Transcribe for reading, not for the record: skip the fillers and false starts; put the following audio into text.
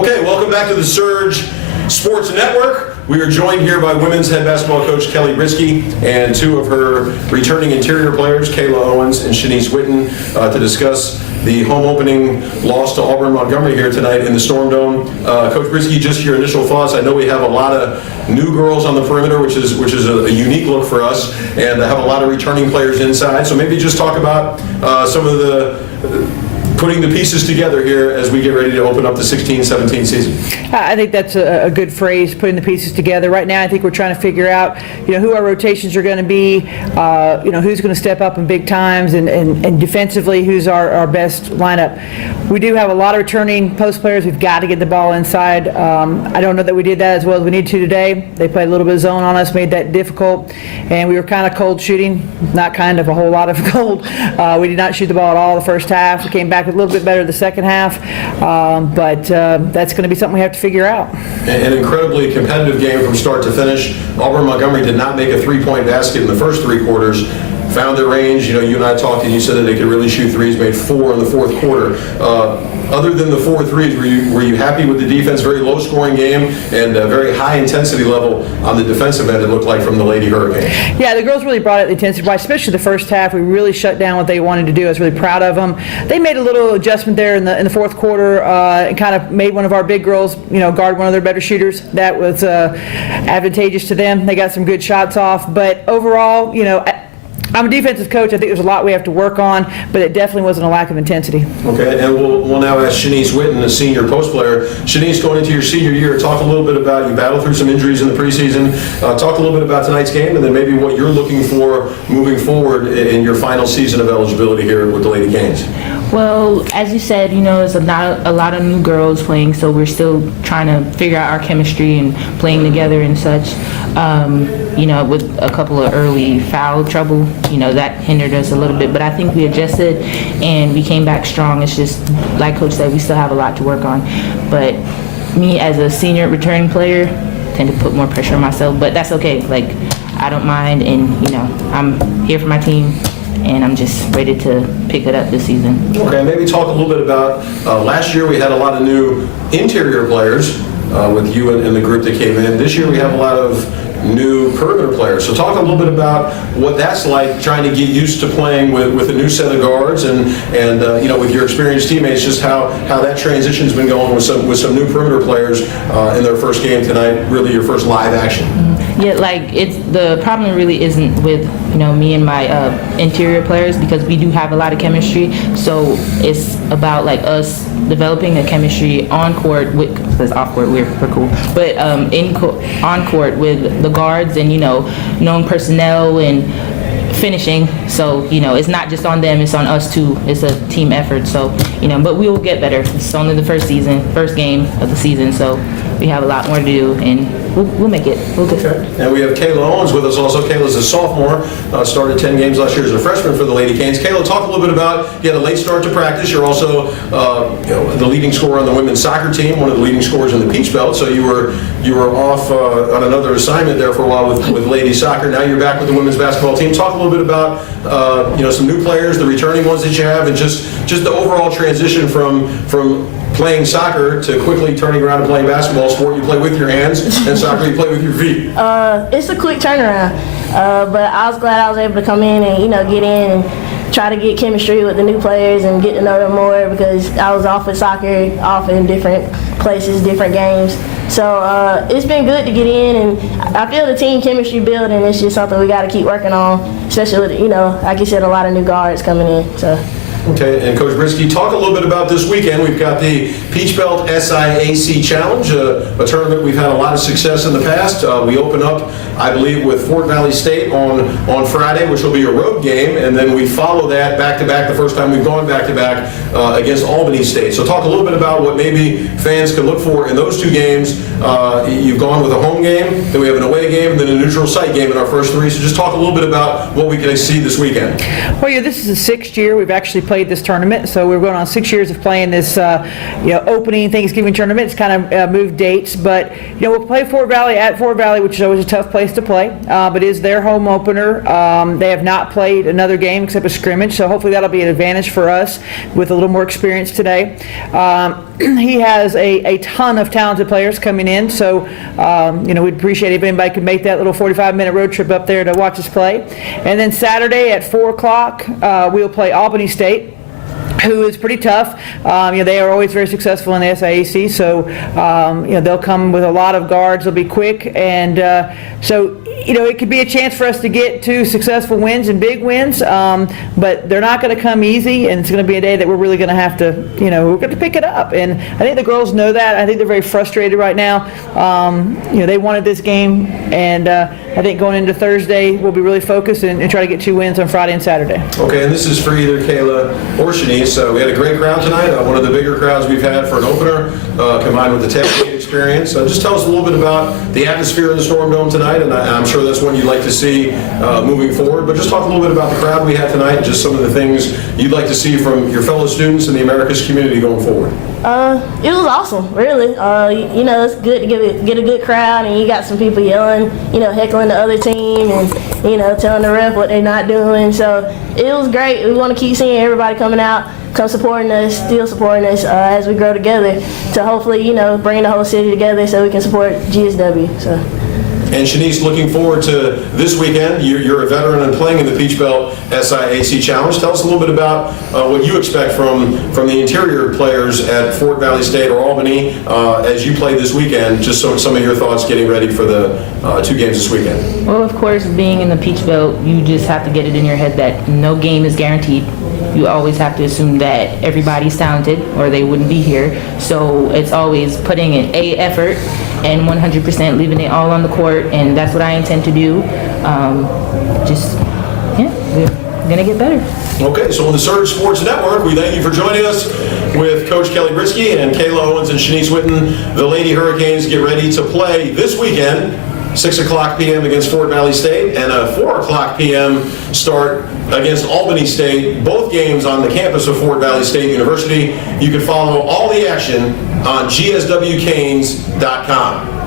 Okay, welcome back to the Surge Sports Network. We are joined here by women's head basketball coach Kelly Britsky and two of her returning interior players, Kayla Owens and Shanice Whitton, to discuss the home opening loss to Auburn Montgomery here tonight in the Storm Dome. Coach Britsky, just your initial thoughts. I know we have a lot of new girls on the perimeter, which is a unique look for us, and have a lot of returning players inside. So maybe just talk about some of the putting the pieces together here as we get ready to open up the 16-17 season. I think that's a good phrase, putting the pieces together. Right now, I think we're trying to figure out, who our rotations are going to be, who's going to step up in big times, and defensively, who's our best lineup. We do have a lot of returning post players. We've got to get the ball inside. I don't know that we did that as well as we need to today. They played a little bit of zone on us, made that difficult, and we were kind of cold shooting, not kind of, a whole lot of cold. We did not shoot the ball at all the first half. We came back a little bit better the second half, but that's going to be something we have to figure out. An incredibly competitive game from start to finish. Auburn Montgomery did not make a three-point basket in the first three quarters. Found their range. You and I talked, and you said that they could really shoot threes. Made 4 in the fourth quarter. Other than the 4 threes, were you happy with the defense? Very low-scoring game and a very high-intensity level on the defensive end. It looked like from the Lady Hurricanes. Yeah, the girls really brought it the intensity, especially the first half. We really shut down what they wanted to do. I was really proud of them. They made a little adjustment there in the fourth quarter and kind of made one of our big girls, guard one of their better shooters. That was advantageous to them. They got some good shots off, but overall, I'm a defensive coach. I think there's a lot we have to work on, but it definitely wasn't a lack of intensity. Okay, and we'll now ask Shanice Whitton, a senior post player. Shanice, going into your senior year, talk a little bit about, you battled through some injuries in the preseason. Talk a little bit about tonight's game, and then maybe what you're looking for moving forward in your final season of eligibility here with the Lady Canes. Well, as you said, there's not a lot of new girls playing, so we're still trying to figure out our chemistry and playing together and such. With a couple of early foul trouble, that hindered us a little bit, but I think we adjusted and we came back strong. It's just, like Coach said, we still have a lot to work on. But me as a senior returning player, tend to put more pressure on myself, but that's okay. I don't mind, and I'm here for my team, and I'm just ready to pick it up this season. Okay, maybe talk a little bit about last year we had a lot of new interior players with you and the group that came in. This year we have a lot of new perimeter players. So talk a little bit about what that's like, trying to get used to playing with a new set of guards and with your experienced teammates, just how that transition's been going with some new perimeter players in their first game tonight, really your first live action. Yeah, it's the problem really isn't with me and my interior players, because we do have a lot of chemistry. So it's about us developing a chemistry on court with, because off court we're cool, but on court with the guards and knowing personnel and finishing. So it's not just on them, it's on us too. It's a team effort. So but we will get better. It's only the first game of the season, so we have a lot more to do, and we'll make it. We'll get it. And we have Kayla Owens with us also. Kayla's a sophomore, started 10 games last year as a freshman for the Lady Canes. Kayla, talk a little bit about, you had a late start to practice. You're also the leading scorer on the women's soccer team, one of the leading scorers in the Peach Belt. So you were off on another assignment there for a while with lady soccer. Now you're back with the women's basketball team. Talk a little bit about some new players, the returning ones that you have, and just the overall transition from playing soccer to quickly turning around and playing basketball. Sport you play with your hands, and soccer you play with your feet. It's a quick turnaround, but I was glad I was able to come in and get in and try to get chemistry with the new players and get to know them more, because I was off with soccer, off in different places, different games. So it's been good to get in, and I feel the team chemistry building. It's just something we got to keep working on, especially with like you said, a lot of new guards coming in. So. Okay, and Coach Britsky, talk a little bit about this weekend. We've got the Peach Belt SIAC Challenge, a tournament we've had a lot of success in the past. We open up, I believe, with Fort Valley State on Friday, which will be a road game, and then we follow that back-to-back, the first time we've gone back-to-back against Albany State. So talk a little bit about what maybe fans can look for in those two games. You've gone with a home game, then we have an away game, and then a neutral site game in our first three. So just talk a little bit about what we can see this weekend. Well, this is the 6th year we've actually played this tournament. So we're going on 6 years of playing this, opening Thanksgiving tournament. It's kind of moved dates, but we'll play Fort Valley at Fort Valley, which is always a tough place to play, but is their home opener. They have not played another game except a scrimmage, so hopefully that'll be an advantage for us with a little more experience today. He has a ton of talented players coming in, so we'd appreciate if anybody could make that little 45-minute road trip up there to watch us play. And then Saturday at 4 o'clock, we'll play Albany State, who is pretty tough. They are always very successful in the SIAC, so they'll come with a lot of guards. They'll be quick, and so it could be a chance for us to get 2 successful wins and big wins, but they're not going to come easy, and it's going to be a day that we're really going to have to, we're going to pick it up. And I think the girls know that. I think they're very frustrated right now. They wanted this game, and I think going into Thursday, we'll be really focused and try to get 2 wins on Friday and Saturday. Okay, and this is for either Kayla or Shanice. We had a great crowd tonight, one of the bigger crowds we've had for an opener, combined with the tailgate experience. Just tell us a little bit about the atmosphere in the Storm Dome tonight, and I'm sure that's one you'd like to see moving forward, but just talk a little bit about the crowd we had tonight and just some of the things you'd like to see from your fellow students and the Americas community going forward. It was awesome, really. It's good to get a good crowd, and you got some people yelling, heckling the other team, and telling the ref what they're not doing. So it was great. We want to keep seeing everybody coming out, come supporting us, still supporting us as we grow together to hopefully, bring the whole city together so we can support GSW. So. And Shanice, looking forward to this weekend. You're a veteran and playing in the Peach Belt SIAC Challenge. Tell us a little bit about what you expect from the interior players at Fort Valley State or Albany as you play this weekend, just some of your thoughts getting ready for the 2 games this weekend. Well, of course, being in the Peach Belt, you just have to get it in your head that no game is guaranteed. You always have to assume that everybody's talented or they wouldn't be here. So it's always putting in effort and 100% leaving it all on the court, and that's what I intend to do. We're going to get better. Okay, so on the Surge Sports Network, we thank you for joining us with Coach Kelly Britsky and Kayla Owens and Shanice Whitton. The Lady Hurricanes get ready to play this weekend, 6 o'clock p.m. against Fort Valley State, and a 4 o'clock p.m. start against Albany State, both games on the campus of Fort Valley State University. You can follow all the action on gswcanes.com.